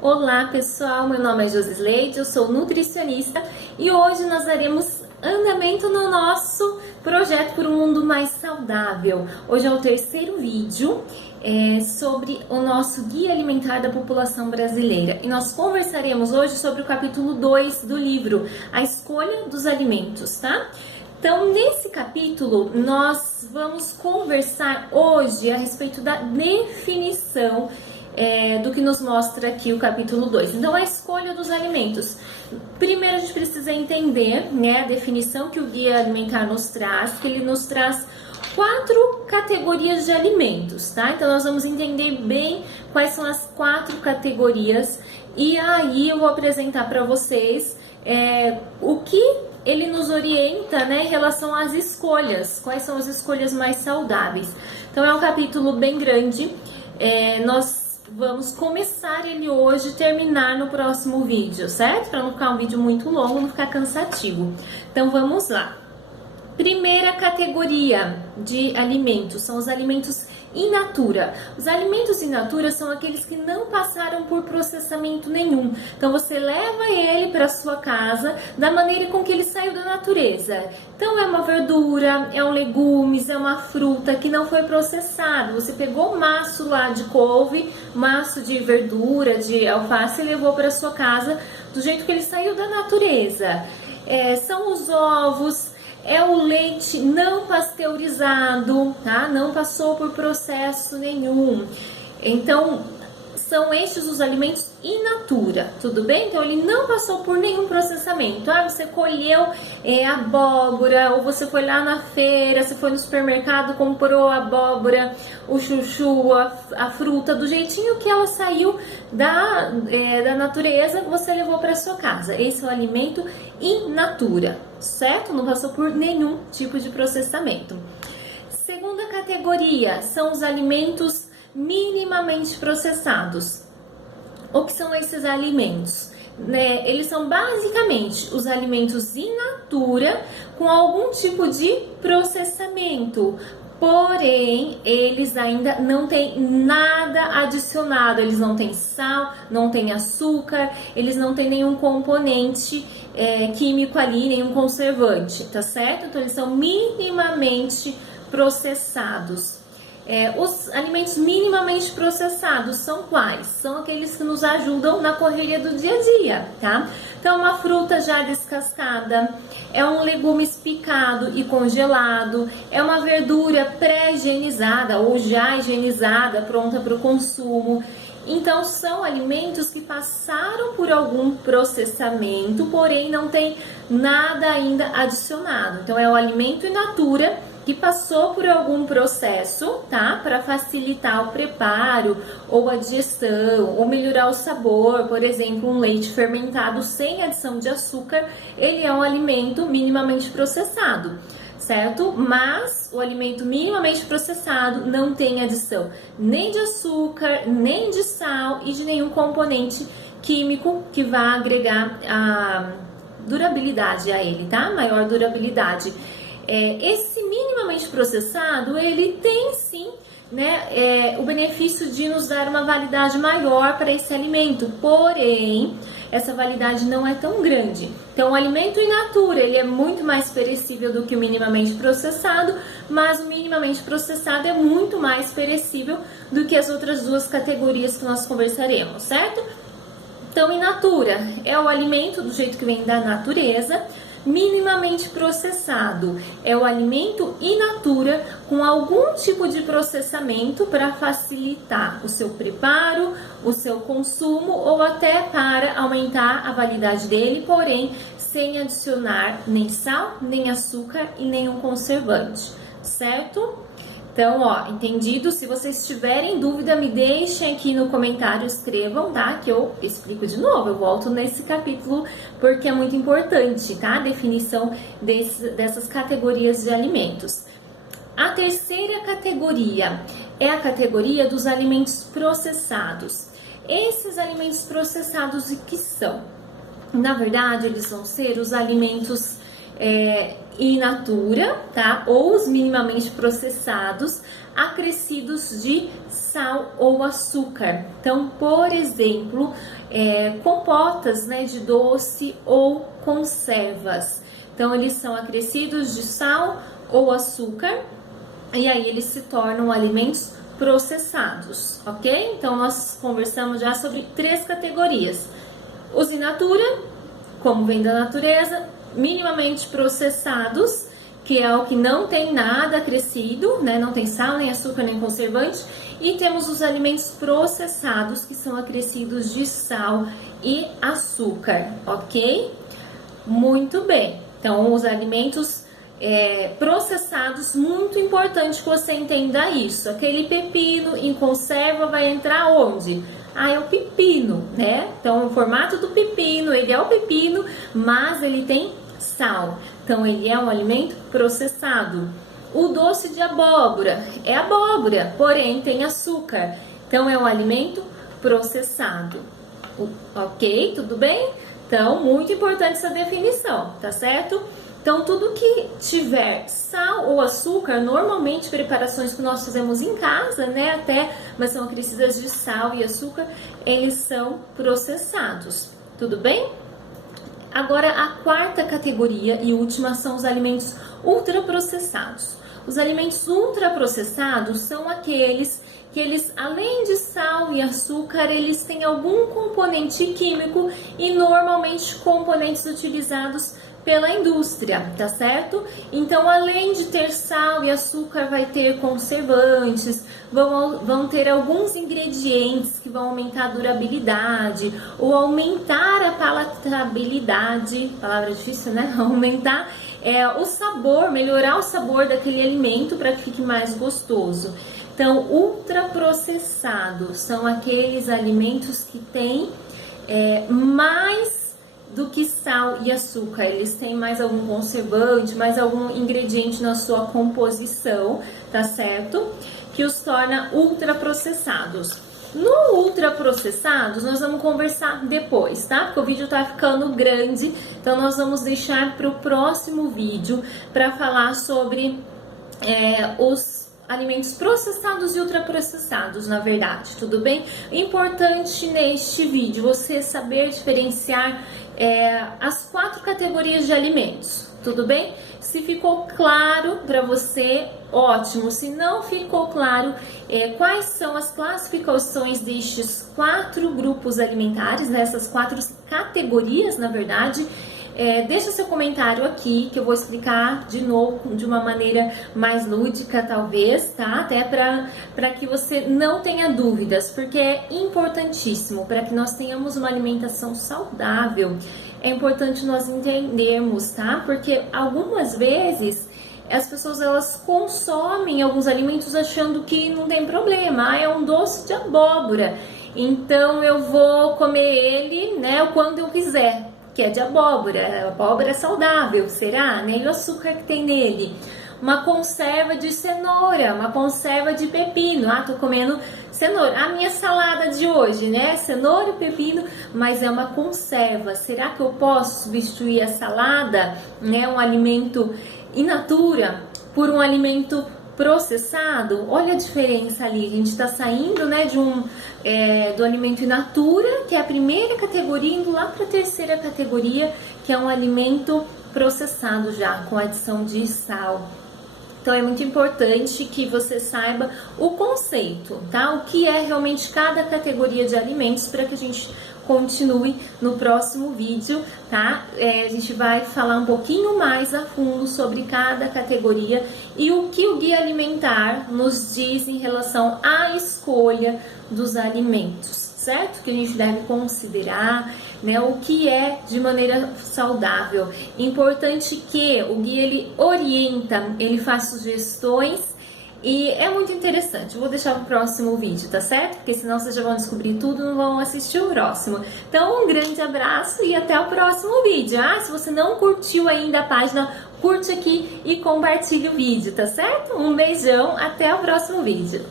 Olá pessoal, meu nome é Josisleide, eu sou nutricionista e hoje nós daremos andamento no nosso projeto por um mundo mais saudável. Hoje é o terceiro vídeo sobre o nosso guia alimentar da população brasileira e nós conversaremos hoje sobre o capítulo 2 do livro, A Escolha dos Alimentos, tá? Então, nesse capítulo, nós vamos conversar hoje a respeito da definição do que nos mostra aqui o capítulo 2. Então, a escolha dos alimentos. Primeiro, a gente precisa entender, né, a definição que o guia alimentar nos traz, que ele nos traz 4 categorias de alimentos, tá? Então, nós vamos entender bem quais são as 4 categorias e aí eu vou apresentar para vocês o que ele nos orienta, né, em relação às escolhas, quais são as escolhas mais saudáveis. Então, é um capítulo bem grande, nós vamos começar ele hoje e terminar no próximo vídeo, certo? Para não ficar um vídeo muito longo, não ficar cansativo. Então, vamos lá. Primeira categoria de alimentos são os alimentos in natura. Os alimentos in natura são aqueles que não passaram por processamento nenhum. Então você leva ele para sua casa da maneira com que ele saiu da natureza. Então é uma verdura, é um legumes, é uma fruta que não foi processado. Você pegou maço lá de couve, maço de verdura, de alface e levou para sua casa do jeito que ele saiu da natureza. São os ovos. É o leite não pasteurizado, tá? Não passou por processo nenhum. Então, são estes os alimentos in natura, tudo bem? Então, ele não passou por nenhum processamento. Você colheu abóbora, ou você foi lá na feira, você foi no supermercado, comprou a abóbora, o chuchu, a fruta, do jeitinho que ela saiu da natureza, você levou para sua casa. Esse é o alimento in natura, certo? Não passou por nenhum tipo de processamento. Segunda categoria são os alimentos minimamente processados. O que são esses alimentos? Eles são basicamente os alimentos in natura com algum tipo de processamento. Porém, eles ainda não têm nada adicionado, eles não têm sal, não têm açúcar, eles não têm nenhum componente químico ali, nenhum conservante, tá certo? Então, eles são minimamente processados. Os alimentos minimamente processados são quais? São aqueles que nos ajudam na correria do dia a dia, tá? Então, uma fruta já descascada, é um legume picado e congelado, é uma verdura pré-higienizada ou já higienizada, pronta para o consumo. Então, são alimentos que passaram por algum processamento, porém não tem nada ainda adicionado. Então, é o alimento in natura que passou por algum processo, tá? Para facilitar o preparo ou a digestão, ou melhorar o sabor. Por exemplo, um leite fermentado sem adição de açúcar, ele é um alimento minimamente processado, certo? Mas o alimento minimamente processado não tem adição nem de açúcar, nem de sal e de nenhum componente químico que vá agregar a durabilidade a ele, tá? Maior durabilidade. Esse minimamente processado, ele tem sim, né, o benefício de nos dar uma validade maior para esse alimento, porém, essa validade não é tão grande. Então, o alimento in natura, ele é muito mais perecível do que o minimamente processado, mas o minimamente processado é muito mais perecível do que as outras duas categorias que nós conversaremos, certo? Então, in natura é o alimento do jeito que vem da natureza. Minimamente processado é o alimento in natura com algum tipo de processamento para facilitar o seu preparo, o seu consumo ou até para aumentar a validade dele, porém sem adicionar nem sal, nem açúcar e nenhum conservante, certo? Então, entendido? Se vocês tiverem dúvida, me deixem aqui no comentário, escrevam, tá? Que eu explico de novo, eu volto nesse capítulo porque é muito importante, tá? A definição dessas categorias de alimentos. A terceira categoria é a categoria dos alimentos processados. Esses alimentos processados, o que são? Na verdade, eles vão ser os alimentos in natura, tá? Ou os minimamente processados, acrescidos de sal ou açúcar. Então, por exemplo, compotas, né, de doce ou conservas. Então, eles são acrescidos de sal ou açúcar e aí eles se tornam alimentos processados, ok? Então, nós conversamos já sobre 3 categorias. Os in natura, como vem da natureza, minimamente processados, que é o que não tem nada acrescido, né? Não tem sal, nem açúcar, nem conservante. E temos os alimentos processados, que são acrescidos de sal e açúcar, ok? Muito bem. Então, os alimentos processados, muito importante que você entenda isso. Aquele pepino em conserva vai entrar onde? É o pepino, né? Então, o formato do pepino, ele é o pepino, mas ele tem sal. Então, ele é um alimento processado. O doce de abóbora é abóbora, porém tem açúcar. Então, é um alimento processado. Ok? Tudo bem? Então, muito importante essa definição, tá certo? Então, tudo que tiver sal ou açúcar, normalmente preparações que nós fazemos em casa, né, mas são acrescidas de sal e açúcar, eles são processados, tudo bem? Agora, a 4ª categoria e última são os alimentos ultraprocessados. Os alimentos ultraprocessados são aqueles que eles, além de sal e açúcar, eles têm algum componente químico e normalmente componentes utilizados pela indústria, tá certo? Então, além de ter sal e açúcar, vai ter conservantes, vão ter alguns ingredientes que vão aumentar a durabilidade ou aumentar a palatabilidade, palavra difícil, né? Aumentar o sabor, melhorar o sabor daquele alimento para que fique mais gostoso. Então, ultraprocessados são aqueles alimentos que têm mais do que sal e açúcar. Eles têm mais algum conservante, mais algum ingrediente na sua composição, tá certo? Que os torna ultraprocessados. No ultraprocessados, nós vamos conversar depois, tá? Porque o vídeo tá ficando grande, então nós vamos deixar para o próximo vídeo para falar sobre os alimentos processados e ultraprocessados, na verdade, tudo bem? Importante neste vídeo você saber diferenciar as 4 categorias de alimentos, tudo bem? Se ficou claro para você, ótimo. Se não ficou claro, quais são as classificações destes 4 grupos alimentares, dessas 4 categorias, na verdade, deixa seu comentário aqui, que eu vou explicar de novo, de uma maneira mais lúdica, talvez, tá? Até para que você não tenha dúvidas, porque é importantíssimo para que nós tenhamos uma alimentação saudável. É importante nós entendermos, tá? Porque algumas vezes as pessoas elas consomem alguns alimentos achando que não tem problema. É um doce de abóbora, então eu vou comer ele, né, quando eu quiser. Que é de abóbora, a abóbora é saudável, será? Nem o açúcar que tem nele. Uma conserva de cenoura, uma conserva de pepino. Tô comendo cenoura. A minha salada de hoje, né? Cenoura e pepino, mas é uma conserva. Será que eu posso substituir a salada, né? Um alimento in natura, por um alimento processado? Olha a diferença ali, a gente está saindo, né, do alimento in natura, que é a primeira categoria, indo lá para a 3ª categoria, que é um alimento processado já, com adição de sal. Então é muito importante que você saiba o conceito, tá? O que é realmente cada categoria de alimentos, para que a gente continue no próximo vídeo, tá? A gente vai falar um pouquinho mais a fundo sobre cada categoria e o que o Guia Alimentar nos diz em relação à escolha dos alimentos, certo? Que a gente deve considerar, né? O que é de maneira saudável. Importante que o guia ele orienta, ele faz sugestões. E é muito interessante, eu vou deixar para o próximo vídeo, tá certo? Porque senão vocês já vão descobrir tudo e não vão assistir o próximo. Então, um grande abraço e até o próximo vídeo. Se você não curtiu ainda a página, curte aqui e compartilhe o vídeo, tá certo? Um beijão, até o próximo vídeo.